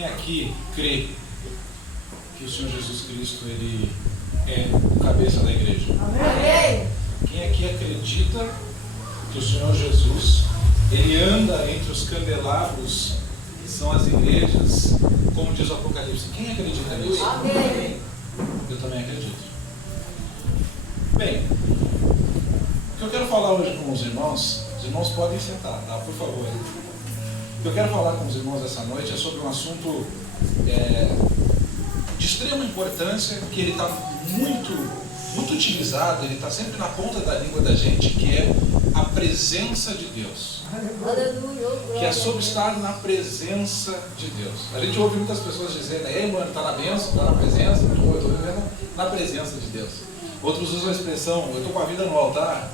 Quem aqui crê que o Senhor Jesus Cristo ele é o cabeça da igreja? Amém. Quem aqui acredita que o Senhor Jesus ele anda entre os candelabros que são as igrejas, como diz o Apocalipse? Quem acredita nisso? Amém. Eu também acredito. Bem, o que eu quero falar hoje com os irmãos podem sentar, tá? Por favor. O que eu quero falar com os irmãos essa noite é sobre um assunto de extrema importância, que ele está muito utilizado, ele está sempre na ponta da língua da gente, que é a presença de Deus. Aleluia. Que é sobre estar na presença de Deus. A gente ouve muitas pessoas dizendo: ei, mano, está na bênção, está na presença. Eu estou vivendo na presença de Deus. Outros usam a expressão: eu estou com a vida no altar.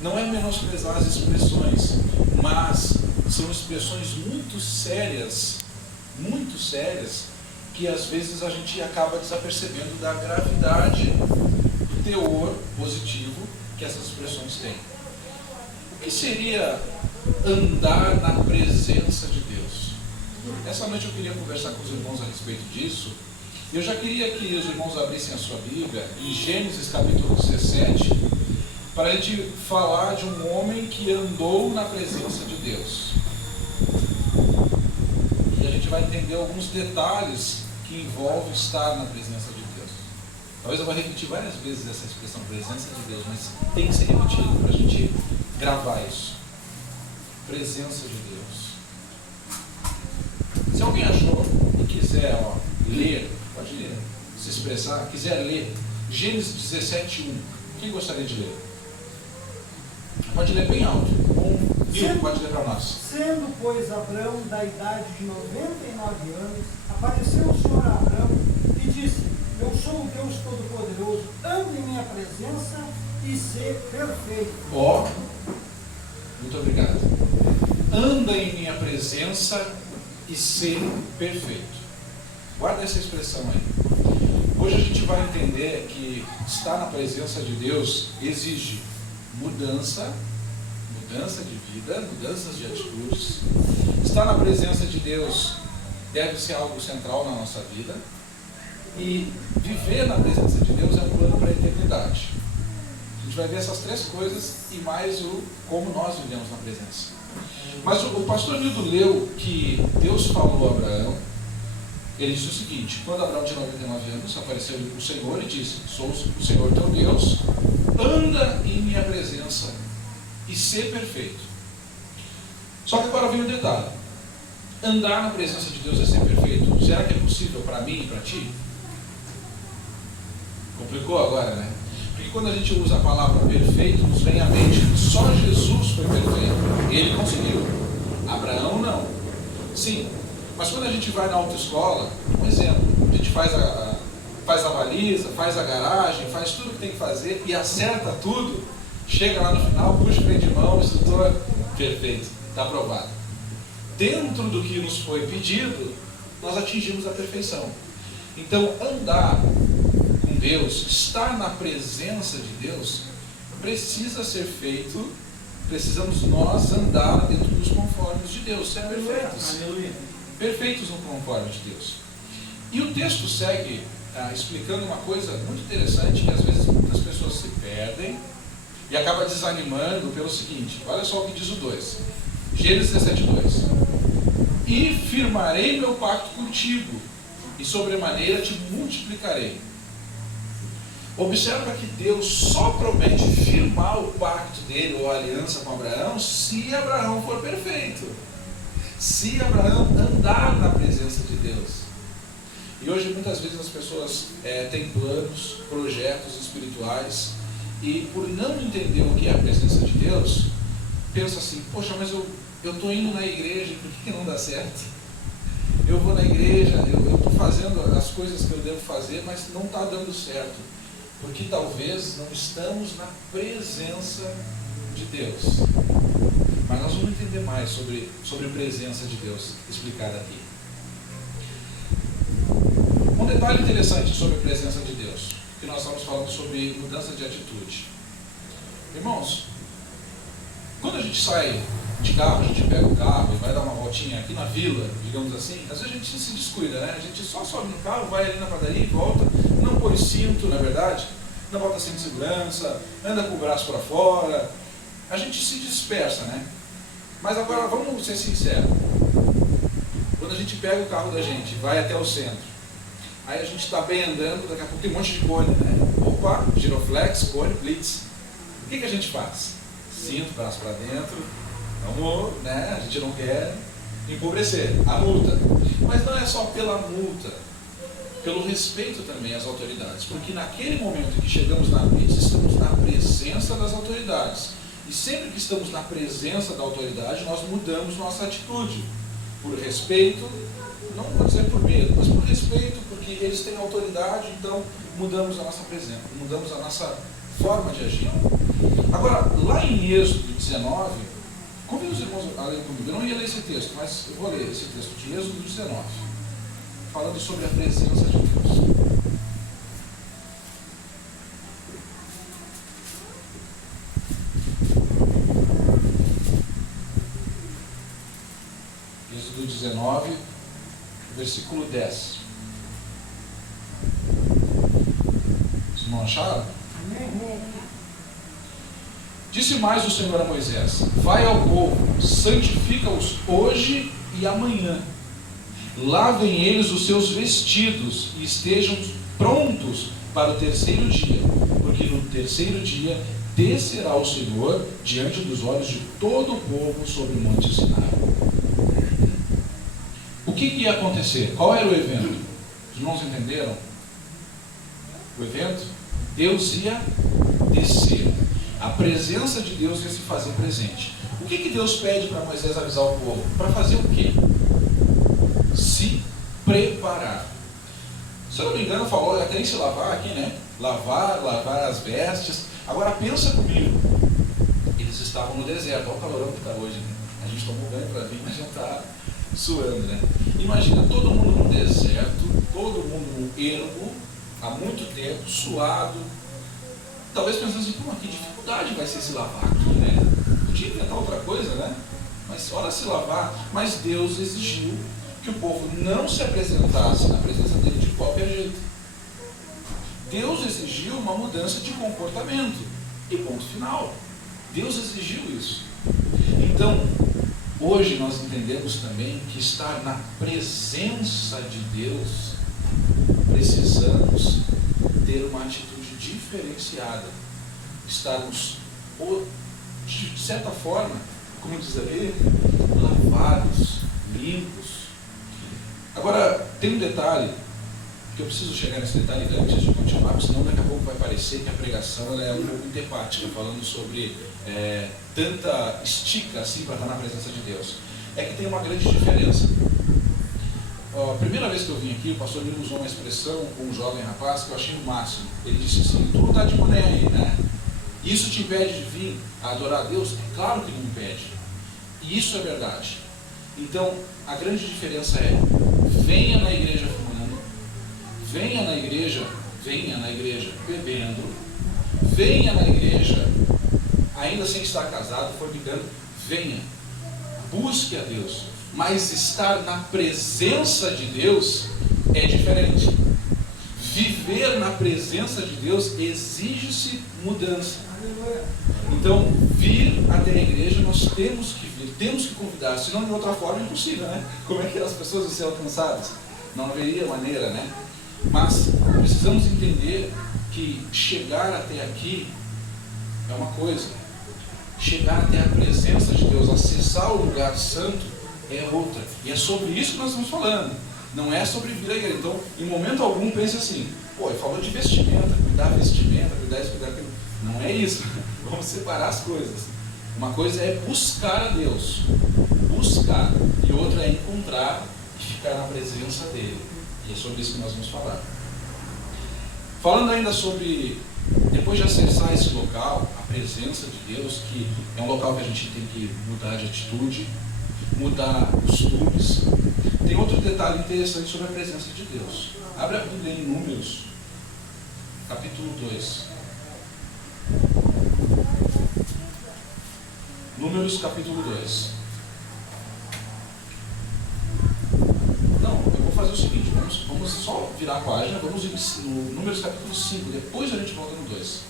Não é menosprezar as expressões, mas são expressões muito sérias, que às vezes a gente acaba desapercebendo da gravidade do teor positivo que essas expressões têm. O que seria andar na presença de Deus? Essa noite eu queria conversar com os irmãos a respeito disso. Eu já queria que os irmãos abrissem a sua Bíblia em Gênesis capítulo 17, para a gente falar de um homem que andou na presença de Deus. E a gente vai entender alguns detalhes que envolvem estar na presença de Deus. Talvez eu vou repetir várias vezes essa expressão, presença de Deus, mas tem que ser repetido para a gente gravar isso. Presença de Deus. Se alguém achou e quiser ler, pode ler, se expressar, quiser ler Gênesis 17:1, quem gostaria de ler? Pode ler bem alto. Pode ler para nós. Sendo, pois, Abrão da idade de 99 anos, apareceu o Senhor a Abrão e disse: eu sou o Deus Todo-Poderoso, ande em minha presença e ser perfeito. Muito obrigado. Anda em minha presença e ser perfeito. Guarda essa expressão aí. Hoje a gente vai entender que estar na presença de Deus exige mudança de vida, mudanças de atitudes. Estar na presença de Deus deve ser algo central na nossa vida. E viver na presença de Deus é um plano para a eternidade. A gente vai ver essas três coisas e mais como nós vivemos na presença. Mas o pastor Nildo leu que Deus falou a Abraão. Ele disse o seguinte: quando Abraão tinha 99 anos, apareceu o Senhor e disse: sou o Senhor teu Deus, anda em minha presença e ser perfeito. Só que agora vem o detalhe: andar na presença de Deus e ser perfeito, será que é possível para mim e para ti? Complicou agora, né? Porque quando a gente usa a palavra perfeito, nos vem à mente que só Jesus foi perfeito. Ele conseguiu. Abraão não. Sim, mas quando a gente vai na autoescola, um exemplo, a gente faz a baliza, faz a garagem, faz tudo que tem que fazer e acerta tudo, chega lá no final, puxa o freio de mão, instrutor, perfeito, está aprovado. Dentro do que nos foi pedido, nós atingimos a perfeição. Então, andar com Deus, estar na presença de Deus, precisa ser feito, precisamos nós andar dentro dos conformes de Deus, ser perfeitos. Aleluia. Perfeitos no conforme de Deus. E o texto segue explicando uma coisa muito interessante, que às vezes muitas pessoas se perdem e acabam desanimando pelo seguinte: olha só o que diz o 2, Gênesis 17:2. E firmarei meu pacto contigo, e sobremaneira te multiplicarei. Observa que Deus só promete firmar o pacto dele ou a aliança com Abraão se Abraão for perfeito, se Abraão andar na presença de Deus. E hoje muitas vezes as pessoas têm planos, projetos espirituais, e por não entender o que é a presença de Deus, pensa assim: poxa, mas eu estou indo na igreja, por que não dá certo? Eu vou na igreja, eu estou fazendo as coisas que eu devo fazer, mas não está dando certo, porque talvez não estamos na presença de Deus. Mas nós vamos entender mais sobre a presença de Deus explicada aqui. Um detalhe interessante sobre a presença de Deus, que nós estamos falando sobre mudança de atitude. Irmãos, quando a gente sai de carro, a gente pega o carro e vai dar uma voltinha aqui na vila, digamos assim, às vezes a gente se descuida, né? A gente só sobe no carro, vai ali na padaria e volta, não põe cinto, na verdade, não bota cinto de segurança, anda com o braço para fora, a gente se dispersa, né? Mas agora vamos ser sinceros, quando a gente pega o carro da gente e vai até o centro, aí a gente está bem andando, daqui a pouco tem um monte de cone, né? Opa, giroflex, cone, blitz. O que a gente faz? Cinto, braço para dentro, vamos, né? A gente não quer empobrecer a multa. Mas não é só pela multa, pelo respeito também às autoridades. Porque naquele momento que chegamos na blitz, estamos na presença das autoridades. E sempre que estamos na presença da autoridade, nós mudamos nossa atitude. Por respeito, não vou dizer por medo, mas por respeito, porque eles têm autoridade, então mudamos a nossa presença, mudamos a nossa forma de agir. Agora, lá em Êxodo 19, convido os irmãos a ler comigo. Eu não ia ler esse texto, mas eu vou ler esse texto de Êxodo 19, falando sobre a presença de Deus. Êxodo 19, versículo 10. Vocês não acharam? Disse mais o Senhor a Moisés: vai ao povo, santifica-os hoje e amanhã. Lavem eles os seus vestidos e estejam prontos para o terceiro dia, porque no terceiro dia descerá o Senhor diante dos olhos de todo o povo sobre o monte Sinai. O que ia acontecer? Qual era o evento? Os irmãos entenderam? O evento? Deus ia descer. A presença de Deus ia se fazer presente. O que Deus pede para Moisés avisar o povo? Para fazer o quê? Se preparar. Se eu não me engano, falou até em se lavar aqui, né? Lavar as vestes. Agora pensa comigo. Eles estavam no deserto. Olha o calorão que está hoje, né? A gente tomou banho para vir, mas já está suando, né? Imagina todo mundo no deserto, todo mundo no ermo, há muito tempo, suado. Talvez pensando assim, pô, que dificuldade vai ser se lavar aqui, né? Podia inventar outra coisa, né? Mas olha se lavar. Mas Deus exigiu que o povo não se apresentasse na presença dele de qualquer jeito. Deus exigiu uma mudança de comportamento. E ponto final. Deus exigiu isso. Então, hoje nós entendemos também que estar na presença de Deus, precisamos ter uma atitude diferenciada. Estarmos, de certa forma, como diz ali, lavados, limpos. Agora, tem um detalhe, que eu preciso chegar nesse detalhe antes de continuar, porque senão daqui a pouco vai parecer que a pregação ela é um pouco antipática, falando sobre tanta estica assim para estar na presença de Deus. É que tem uma grande diferença. A primeira vez que eu vim aqui, o pastor Lino usou uma expressão com um jovem rapaz que eu achei o máximo. Ele disse assim: tu não está de boné aí, né? Isso te impede de vir a adorar a Deus? É claro que não impede. E isso é verdade. Então, a grande diferença é: venha na igreja fumando, venha na igreja bebendo, venha na igreja ainda sem estar casado, fornicando, venha, busque a Deus. Mas estar na presença de Deus é diferente. Viver na presença de Deus exige-se mudança. Então, vir até a igreja, nós temos que vir, temos que convidar, senão de outra forma é impossível, né? Como é que as pessoas vão ser alcançadas? Não haveria maneira, né? Mas precisamos entender que chegar até aqui é uma coisa, chegar até a presença de Deus, acessar o lugar santo é outra. E é sobre isso que nós estamos falando. Não é sobre vir à igreja. Então, em momento algum, pense assim: pô, ele falou de vestimenta, cuidar da vestimenta, cuidar disso, cuidar daquilo. Não é isso. Vamos separar as coisas. Uma coisa é buscar a Deus, buscar, e outra é encontrar e ficar na presença dele. E é sobre isso que nós vamos falar. Falando ainda sobre, depois de acessar esse local, a presença de Deus, que é um local que a gente tem que mudar de atitude, mudar costumes. Tem outro detalhe interessante sobre a presença de Deus. Abre a Bíblia em Números, capítulo 2. Números capítulo 2. Não, eu vou fazer o seguinte, vamos só virar a página, vamos no Números capítulo 5, depois a gente volta no 2.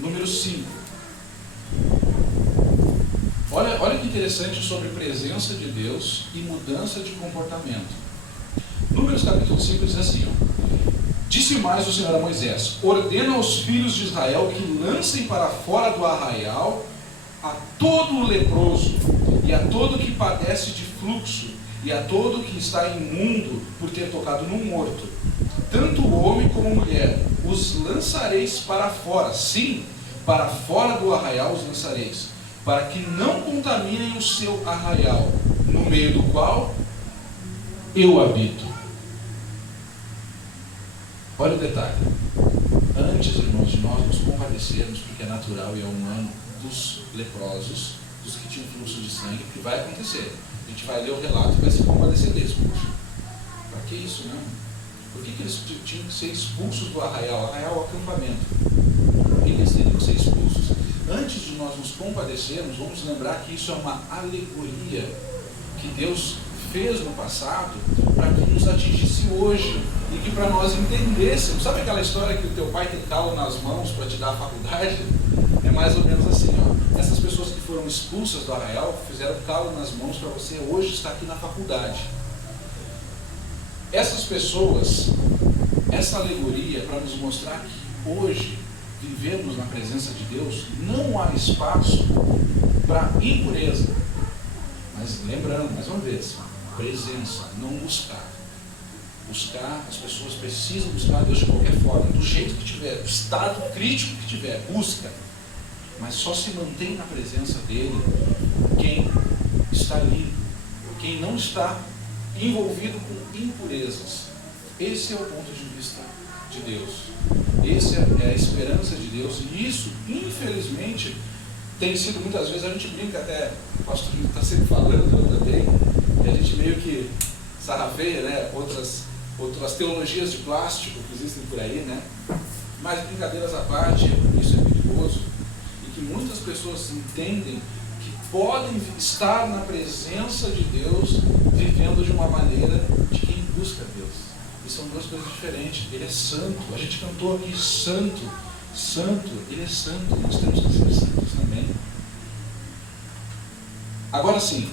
Número 5. Olha que interessante sobre presença de Deus e mudança de comportamento. Números capítulo 5 diz assim, ó: Disse mais o Senhor a Moisés: ordena aos filhos de Israel que lancem para fora do arraial a todo o leproso, e a todo que padece de fluxo, e a todo que está imundo por ter tocado no morto, tanto o homem como a mulher, os lançareis para fora, sim, para fora do arraial os lançareis, para que não contaminem o seu arraial, no meio do qual eu habito. Olha o detalhe. Antes, irmãos, de nós nos compadecermos, porque é natural e é humano, dos leprosos, dos que tinham fluxo de sangue, que vai acontecer. A gente vai ler o relato e vai se compadecer deles. Puxa, para que isso, né? Por que eles tinham que ser expulsos do arraial? Arraial é o acampamento. Por que eles teriam que ser expulsos? Antes de nós nos compadecermos, vamos lembrar que isso é uma alegoria que Deus fez no passado para que nos atingisse hoje e que para nós entendêssemos. Sabe aquela história que o teu pai tem calo nas mãos para te dar a faculdade? É mais ou menos assim, ó. Essas pessoas que foram expulsas do arraial fizeram calo nas mãos para você hoje estar aqui na faculdade. Essas pessoas, essa alegoria é para nos mostrar que hoje vivemos na presença de Deus, não há espaço para impureza. Mas lembrando, mais uma vez, presença, não buscar. Buscar, as pessoas precisam buscar Deus de qualquer forma, do jeito que tiver, do estado crítico que tiver, busca. Mas só se mantém na presença dele quem está limpo, quem não está envolvido com impurezas. Esse é o ponto de vista de Deus. Essa é a esperança de Deus. E isso, infelizmente, tem sido muitas vezes, a gente brinca até, o pastor está sempre falando também, e a gente meio que sarrafeia, né, outras teologias de plástico que existem por aí, né? Mas brincadeiras à parte, isso é perigoso, e que muitas pessoas entendem que podem estar na presença de Deus vivendo de uma maneira de quem busca Deus. E são duas coisas diferentes. Ele é santo, a gente cantou aqui, santo, santo, ele é santo, nós temos que ser santos também. Agora sim,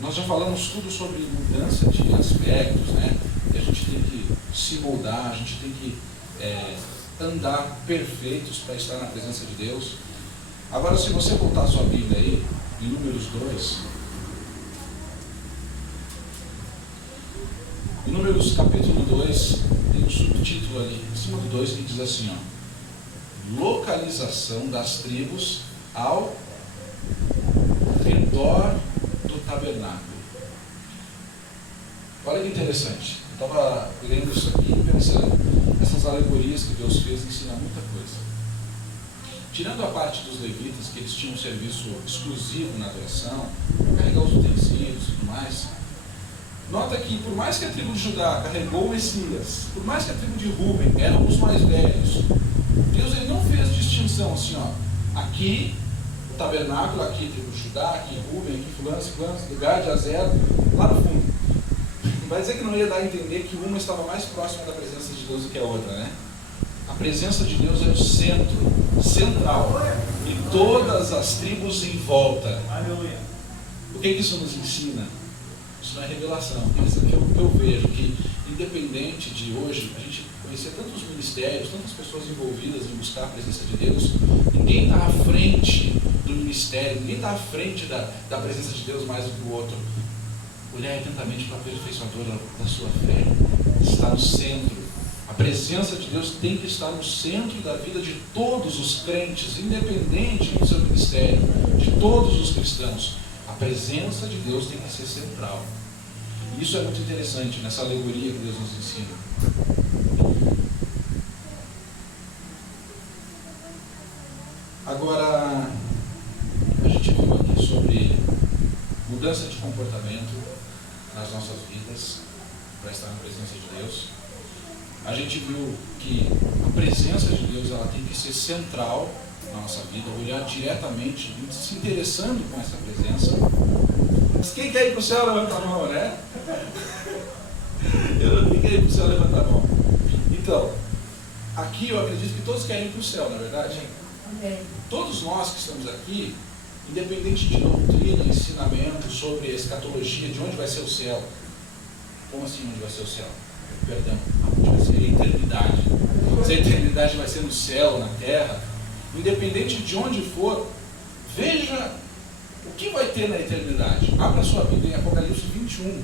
nós já falamos tudo sobre mudança de aspectos, né? E a gente tem que se moldar, a gente tem que andar perfeitos para estar na presença de Deus. Agora, se você voltar a sua Bíblia aí, em Números 2, em Números capítulo 2, tem um subtítulo ali, em cima do 2, que diz assim, ó: localização das tribos ao redor do tabernáculo. Olha que interessante. Eu estava lendo isso aqui e pensando, essas alegorias que Deus fez ensinam muita coisa. Tirando a parte dos levitas, que eles tinham um serviço exclusivo na adoração, carregar os utensílios e tudo mais, nota que por mais que a tribo de Judá carregou o Messias, por mais que a tribo de Rúben eram os mais velhos, Deus ele não fez distinção assim, ó, aqui o tabernáculo, aqui tribo de Judá, aqui Rúben, aqui fulano, do Gad, Azer, lá no fundo. Vai dizer que não ia dar a entender que uma estava mais próxima da presença de Deus do que a outra, né? A presença de Deus é o centro, central, e todas as tribos em volta. Aleluia. O que isso nos ensina? Isso não é revelação. Isso é o que eu vejo, que independente de hoje, a gente conhecer tantos ministérios, tantas pessoas envolvidas em buscar a presença de Deus, ninguém está à frente do ministério, ninguém está à frente da presença de Deus mais do que o outro. Olhai atentamente para a aperfeiçoadora da sua fé. Está no centro. A presença de Deus tem que estar no centro da vida de todos os crentes, independente do seu ministério, de todos os cristãos. A presença de Deus tem que ser central. E isso é muito interessante nessa alegoria que Deus nos ensina. Agora, a gente viu aqui sobre mudança de comportamento nas nossas vidas para estar na presença de Deus. A gente viu que a presença de Deus ela tem que ser central na nossa vida, olhar diretamente, se interessando com essa presença. Mas quem quer ir para o céu, levanta a mão, né? Quem quer ir para o céu, levanta a mão. Então, aqui eu acredito que todos querem ir para o céu, na verdade? Amém. Todos nós que estamos aqui, independente de doutrina, ensinamento sobre escatologia, de onde vai ser o céu. Como assim onde vai ser o céu? Perdão, onde vai ser a eternidade. Se a eternidade vai ser no céu, na terra, independente de onde for, veja o que vai ter na eternidade. Abra sua Bíblia em Apocalipse 21,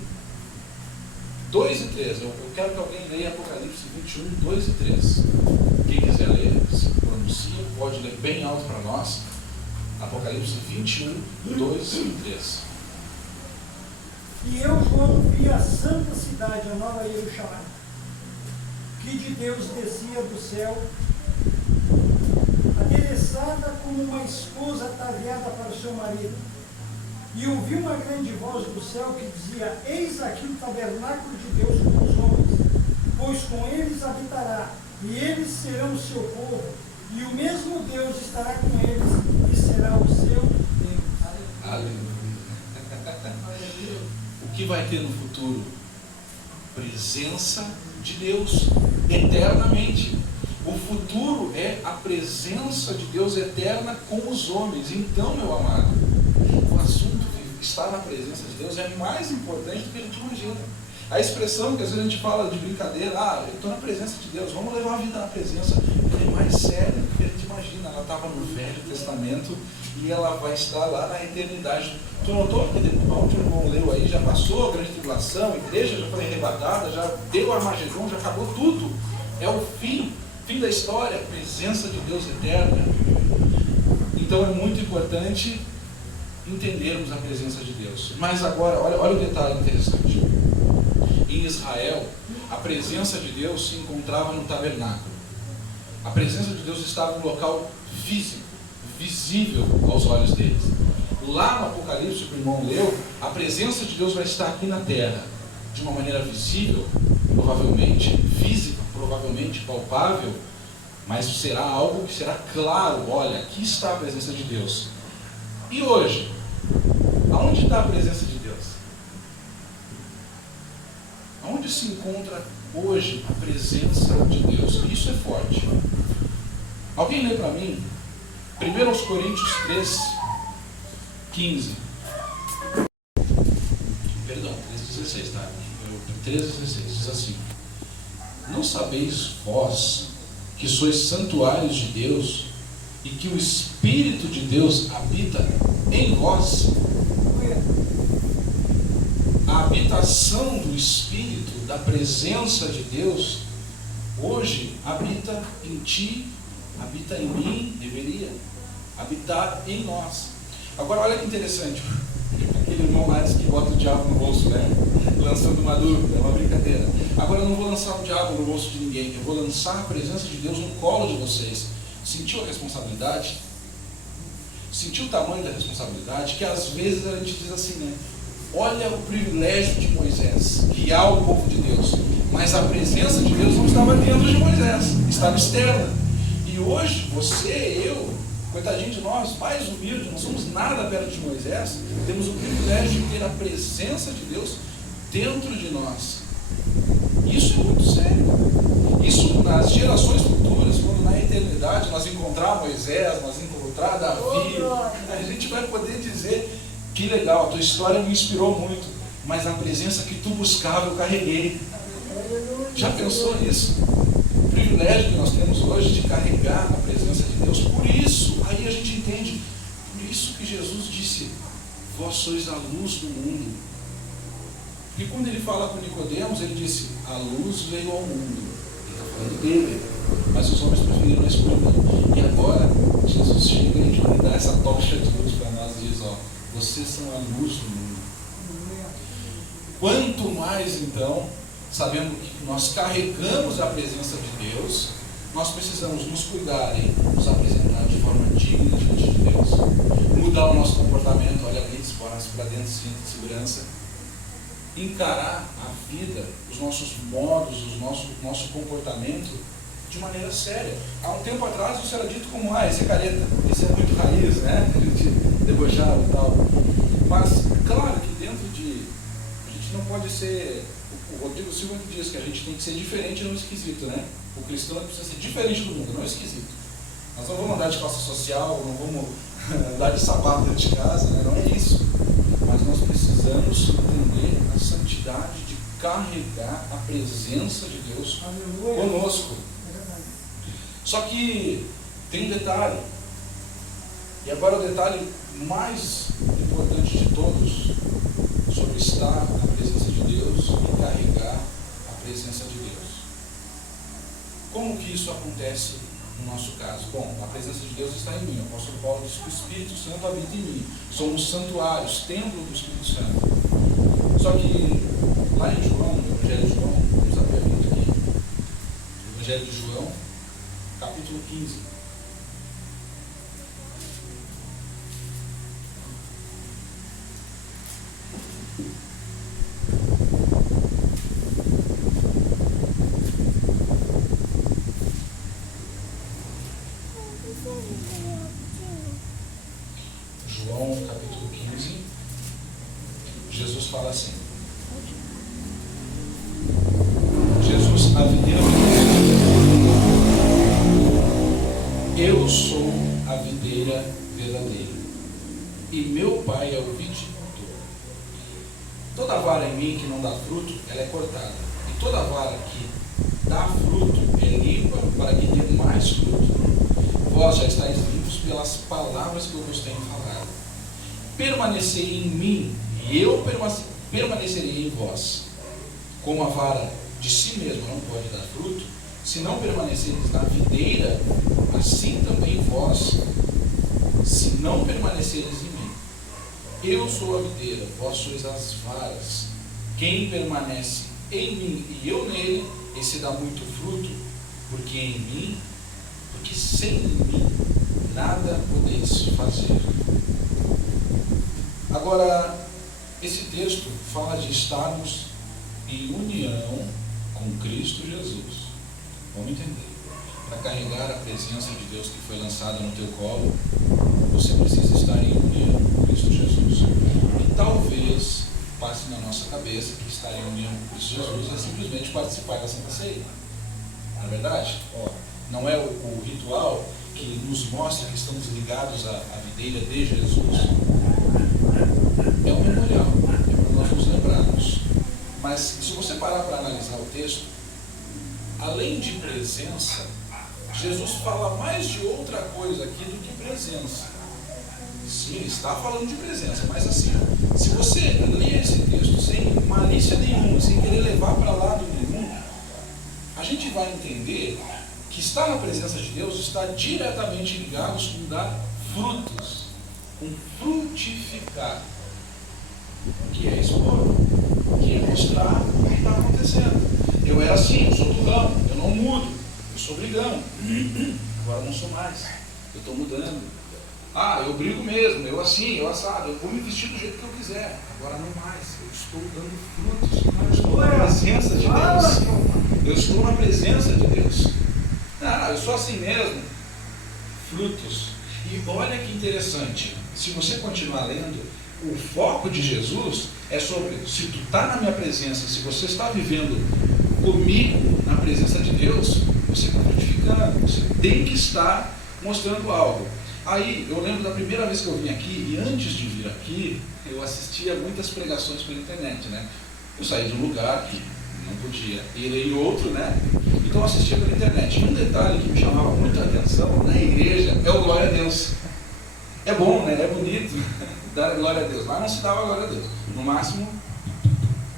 2 e 3. Eu quero que alguém leia Apocalipse 21, 2 e 3. Quem quiser ler, se pronuncia, pode ler bem alto para nós. Apocalipse 21, 2 e 3. E eu, João, vi a santa cidade, a nova Jerusalém, que de Deus descia do céu, adereçada como uma esposa ataviada para o seu marido. E ouvi uma grande voz do céu que dizia: eis aqui o tabernáculo de Deus com os homens, pois com eles habitará, e eles serão o seu povo, e o mesmo Deus estará com eles, e será o seu Deus. Aleluia. O que vai ter no futuro? Presença de Deus eternamente. O futuro é a presença de Deus eterna com os homens. Então, meu amado, o assunto de estar na presença de Deus é mais importante do que a gente imagina. A expressão que às vezes a gente fala de brincadeira, eu estou na presença de Deus, vamos levar a vida na presença, ela é mais séria do que a gente imagina. Ela estava no Velho Testamento e ela vai estar lá na eternidade. Tu notou que onde o irmão leu aí, já passou a grande tribulação, a igreja já foi arrebatada, já deu o Armagedon, já acabou tudo. É o fim da história, a presença de Deus eterna. Então é muito importante entendermos a presença de Deus. Mas agora, olha o detalhe interessante. Em Israel, a presença de Deus se encontrava no tabernáculo. A presença de Deus estava no local físico, visível aos olhos deles. Lá no Apocalipse que o irmão leu, a presença de Deus vai estar aqui na terra, de uma maneira visível, provavelmente física, provavelmente palpável, mas será algo que será claro. Olha, aqui está a presença de Deus. E hoje, aonde está a presença de Deus? Aonde se encontra hoje a presença de Deus? Isso é forte. Alguém lê para mim 1 Coríntios 3, 15. Perdão, 3,16, tá? 3,16 diz assim: não sabeis vós que sois santuários de Deus e que o Espírito de Deus habita em vós? A habitação do Espírito, da presença de Deus, hoje habita em ti, habita em mim, deveria habitar em nós. Agora olha que interessante, aquele irmão mais que bota o diabo no bolso, né? Lançando uma dúvida, é uma brincadeira. Agora eu não vou lançar o diabo no bolso de ninguém, eu vou lançar a presença de Deus no colo de vocês. Sentiu a responsabilidade? Sentiu o tamanho da responsabilidade? Que às vezes a gente diz assim, né? Olha o privilégio de Moisés, guiar o povo de Deus, mas a presença de Deus não estava dentro de Moisés, estava externa. E hoje, você, eu, coitadinho de nós, mais humildes, não somos nada perto de Moisés, temos o privilégio de ter a presença de Deus dentro de nós. Isso é muito sério. Isso nas gerações futuras, quando na eternidade nós encontrar Moisés, nós encontrar Davi, a gente vai poder dizer: que legal, a tua história me inspirou muito, mas a presença que tu buscava eu carreguei. Já pensou nisso? O privilégio que nós temos hoje de carregar a presença de Deus. Por isso, aí a gente entende, por isso que Jesus disse: vós sois a luz do mundo. E quando ele fala com Nicodemos, ele disse: a luz veio ao mundo. Ele está falando dele, mas os homens preferiram a escuridão. E agora Jesus chega e ele dá essa tocha de luz para nós e diz: ó, vocês são a luz do mundo. Quanto mais então, sabendo que nós carregamos a presença de Deus, nós precisamos nos cuidar e nos apresentar de forma digna diante de Deus, mudar o nosso comportamento, olha ali, para dentro, cinto de segurança, encarar a vida, os nossos modos, o nosso comportamento de maneira séria. Há um tempo atrás isso era dito como, esse é careta, esse é muito raiz, né? A gente debochava e tal. Mas, claro que dentro de... A gente não pode ser... O Rodrigo Silva diz que a gente tem que ser diferente e não esquisito, né? O cristão precisa ser diferente do mundo, não esquisito. Nós não vamos andar de calça social, não vamos andar de sapato dentro de casa, né? Não é isso. Mas nós precisamos entender a santidade de carregar a presença de Deus conosco. Só que tem um detalhe, e agora o detalhe mais importante de todos, sobre estar na presença de Deus e carregar a presença de Deus. Como que isso acontece no nosso caso? Bom, a presença de Deus está em mim. O apóstolo Paulo diz que o Espírito Santo habita em mim. Somos santuários, templo do Espírito Santo. Só que lá em João, no Evangelho de João, vamos abrir a Bíblia aqui. Evangelho de João, capítulo 15. João, capítulo 15, Jesus fala assim. Jesus, a videira verdadeira. Eu sou a videira verdadeira, e meu Pai é o viticultor. Toda vara em mim que não dá fruto, ela é cortada, e toda vara que dá fruto é limpa para que dê mais fruto. Vós já estáis limpos pelas palavras que eu vos tenho falado. Permanecei em mim, e eu permanecerei em vós. Como a vara de si mesma não pode dar fruto, se não permaneceres na videira, assim também vós, se não permaneceres em mim. Eu sou a videira, vós sois as varas. Quem permanece em mim e eu nele, esse dá muito fruto, porque sem mim nada podeis fazer. Agora, esse texto fala de estarmos em união com Cristo Jesus. Vamos entender. Para carregar a presença de Deus que foi lançada no teu colo, você precisa estar em união com Cristo Jesus. E talvez passe na nossa cabeça que estar em união com Cristo Jesus é simplesmente participar da Santa Ceia. Não é verdade? Não é o ritual que nos mostra que estamos ligados à videira de Jesus. É um memorial, é para nós nos lembrarmos. Mas se você parar para analisar o texto, além de presença, Jesus fala mais de outra coisa aqui do que presença. Sim, ele está falando de presença, mas assim, se você ler esse texto sem malícia nenhuma, sem querer levar para lado nenhum, a gente vai entender que estar na presença de Deus está diretamente ligado com dar frutos, com frutificar, que é expor, que é mostrar o que está acontecendo. Eu era assim, eu sou do ramo, eu não mudo, eu sou brigão, agora não sou mais, eu estou mudando. Eu brigo mesmo, eu assim, eu assado, eu vou me vestir do jeito que eu quiser, agora não mais, eu estou dando frutos, eu estou na presença de Deus, eu estou na presença de Deus. Eu sou assim mesmo, frutos. E olha que interessante, se você continuar lendo, o foco de Jesus é sobre, se tu está na minha presença, se você está vivendo comigo na presença de Deus, você está frutificando, você tem que estar mostrando algo. Aí, eu lembro da primeira vez que eu vim aqui, e antes de vir aqui, eu assistia muitas pregações pela internet, né? Eu saí de um lugar que não podia ir em outro, né? Então eu assistia pela internet. E um detalhe que me chamava muita atenção na igreja é o glória a Deus. É bom, né? É bonito dar glória a Deus, mas não se dava glória a Deus. No máximo,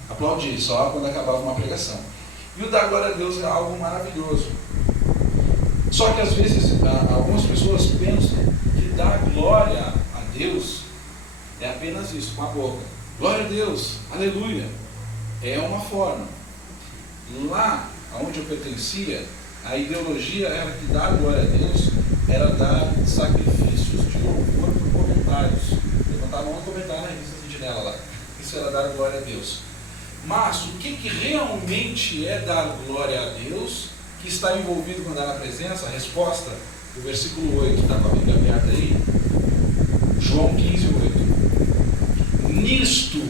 aplaudir só quando acabava uma pregação. E o dar glória a Deus é algo maravilhoso. Só que às vezes algumas pessoas pensam que dar glória a Deus é apenas isso, com a boca. Glória a Deus, aleluia. É uma forma. Lá onde eu pertencia, a ideologia era que dar glória a Deus era dar sacrifícios de louvor por comentários. Levantava a mão e comentar na revista Sentinela lá. Isso era dar glória a Deus. Mas o que realmente é dar glória a Deus, que está envolvido com andar na presença? A resposta, o versículo 8, está com a Bíblia aberta aí? João 15, 8. Nisto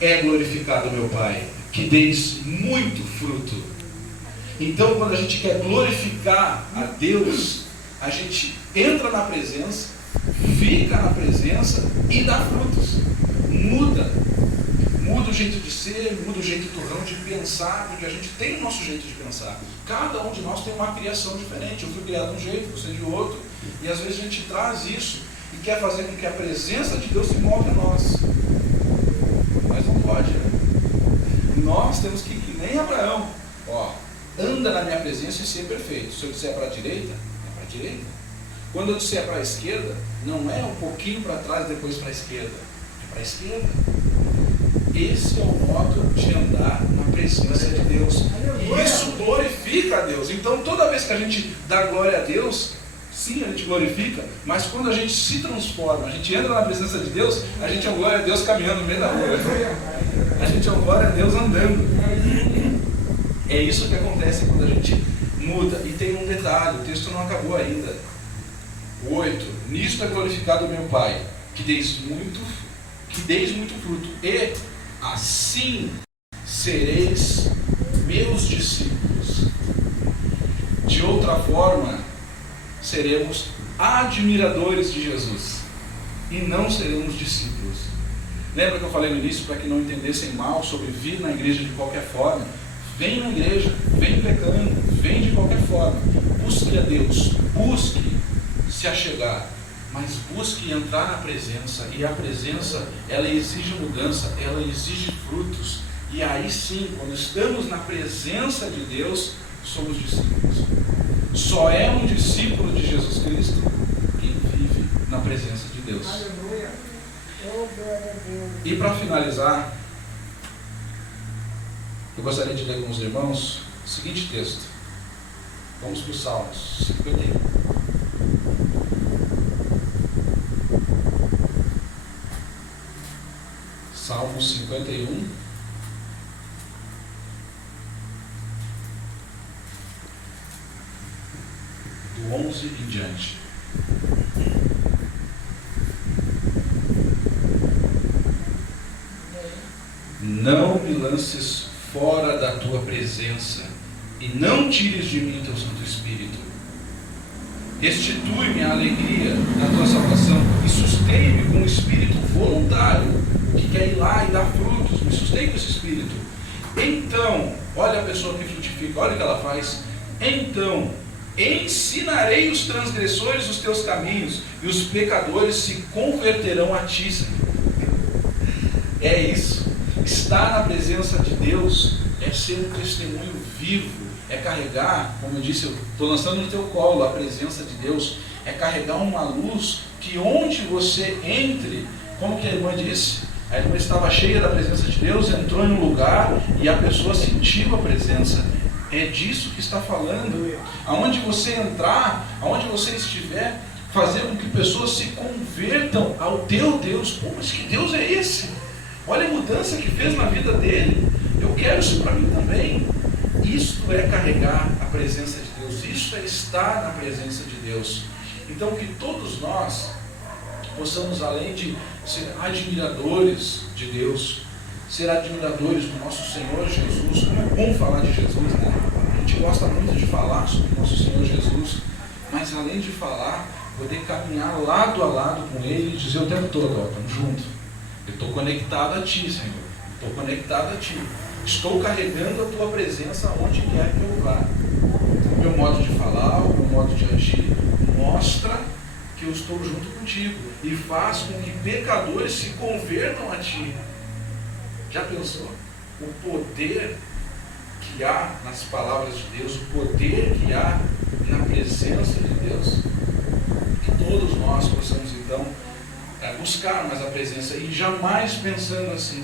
é glorificado meu Pai, que deis muito fruto. Então, quando a gente quer glorificar a Deus, a gente entra na presença, fica na presença e dá frutos. Muda o jeito de ser, muda o jeito turrão de pensar, porque a gente tem o nosso jeito de pensar. Cada um de nós tem uma criação diferente. Eu fui criado de um jeito, você de outro, e às vezes a gente traz isso e quer fazer com que a presença de Deus se move a nós. Mas não pode, né? Nós temos que nem Abraão, anda na minha presença e ser perfeito. Se eu disser para a direita, é para a direita. Quando eu disser para a esquerda, não é um pouquinho para trás, depois para a esquerda. É para a esquerda. Esse é o modo de andar na presença de Deus. E isso glorifica a Deus. Então, toda vez que a gente dá glória a Deus, sim, a gente glorifica, mas quando a gente se transforma, a gente entra na presença de Deus, a gente é um glória a Deus caminhando no meio da rua. A gente é um glória a Deus andando. É isso que acontece quando a gente muda. E tem um detalhe, o texto não acabou ainda. 8. Nisto é glorificado meu Pai, que deis muito fruto, e assim sereis meus discípulos. De outra forma, seremos admiradores de Jesus e não seremos discípulos. Lembra que eu falei no início, para que não entendessem mal sobre vir na igreja de qualquer forma? Vem na igreja, vem pecando, vem de qualquer forma. Busque a Deus, busque se achegar, mas busque entrar na presença. E a presença, ela exige mudança, ela exige frutos. E aí sim, quando estamos na presença de Deus, somos discípulos. Só é um discípulo de Jesus Cristo quem vive na presença de Deus. Aleluia. E para finalizar, eu gostaria de ler com os irmãos o seguinte texto. Vamos para os Salmos 51. Salmos 51. Do 11 em diante. Não me lances fora da tua presença, e não tires de mim teu Santo Espírito. Restitui-me a alegria da tua salvação e sustém-me com um espírito voluntário, que quer ir lá e dar frutos. Me sustém com esse espírito. Então, olha a pessoa que frutifica, olha o que ela faz. Então, ensinarei os transgressores os teus caminhos, e os pecadores se converterão a ti, Senhor. É isso. Estar na presença de Deus é ser um testemunho vivo, é carregar, como eu disse, eu estou lançando no teu colo a presença de Deus, é carregar uma luz que onde você entre, como que a irmã disse, a irmã estava cheia da presença de Deus, entrou em um lugar e a pessoa sentiu a presença. É disso que está falando. Aonde você entrar, aonde você estiver, fazer com que pessoas se convertam ao teu Deus. Pô, mas que Deus é esse? Olha a mudança que fez na vida dele. Eu quero isso para mim também. Isto é carregar a presença de Deus. Isto é estar na presença de Deus. Então que todos nós possamos, além de ser admiradores de Deus, ser admiradores do nosso Senhor Jesus. Como é bom falar de Jesus, né? A gente gosta muito de falar sobre o nosso Senhor Jesus, mas além de falar, poder caminhar lado a lado com Ele e dizer o tempo todo, estamos juntos. Eu estou conectado a Ti, Senhor. Estou conectado a Ti. Estou carregando a Tua presença onde quer que eu vá. O meu modo de falar, o meu modo de agir, mostra que eu estou junto contigo e faz com que pecadores se convertam a Ti. Já pensou? O poder que há nas palavras de Deus, o poder que há na presença de Deus. Que todos nós possamos então buscar mais a presença e jamais pensando assim,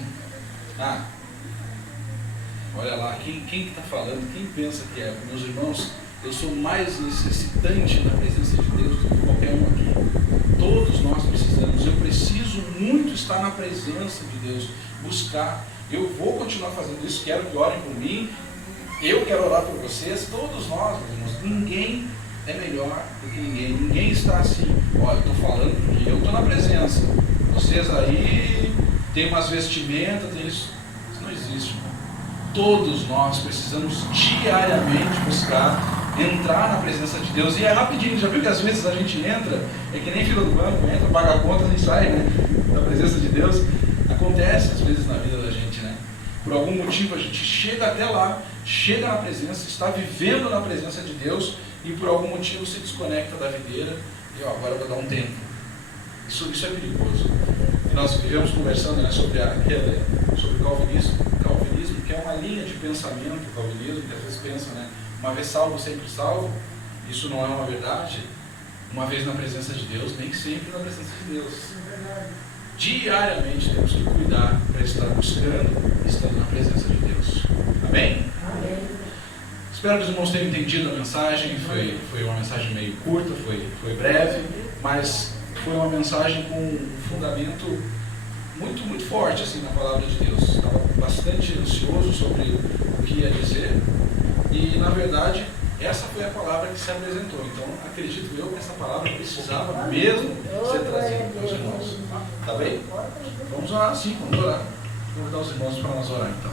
olha lá, quem está falando, quem pensa que é? Meus irmãos, eu sou mais necessitante da presença de Deus do que qualquer um aqui. Todos nós precisamos, eu preciso muito estar na presença de Deus, buscar. Eu vou continuar fazendo isso, quero que orem por mim, Eu quero orar por vocês, todos nós, meus irmãos. Ninguém é melhor do que ninguém. Ninguém está assim. Olha, eu estou falando porque eu estou na presença. Vocês aí tem umas vestimentas, tem isso. Isso não existe, irmão. Todos nós precisamos diariamente buscar entrar na presença de Deus. E é rapidinho. Já viu que às vezes a gente entra, é que nem fila do banco, entra, paga a conta e sai, né? Da presença de Deus. Acontece às vezes na vida da gente, né? Por algum motivo a gente chega até lá, chega na presença, está vivendo na presença de Deus e por algum motivo se desconecta da videira e agora eu vou dar um tempo. Isso é perigoso. E nós vivemos conversando, né, sobre o calvinismo, que é uma linha de pensamento, o calvinismo, que às vezes pensa, né, uma vez salvo, sempre salvo. Isso não é uma verdade. Uma vez na presença de Deus, nem sempre na presença de Deus. Diariamente temos que cuidar para estar buscando, estando na presença de Deus. Amém? Amém. Espero que os irmãos tenham entendido a mensagem. Foi uma mensagem meio curta, foi breve, mas foi uma mensagem com um fundamento muito, muito forte assim, na palavra de Deus. Estava bastante ansioso sobre o que ia dizer e, na verdade, essa foi a palavra que se apresentou. Então, acredito eu que essa palavra precisava mesmo ser trazida para os irmãos. Tá bem? Vamos orar sim, vamos orar. Vou convidar os irmãos para nós orar então.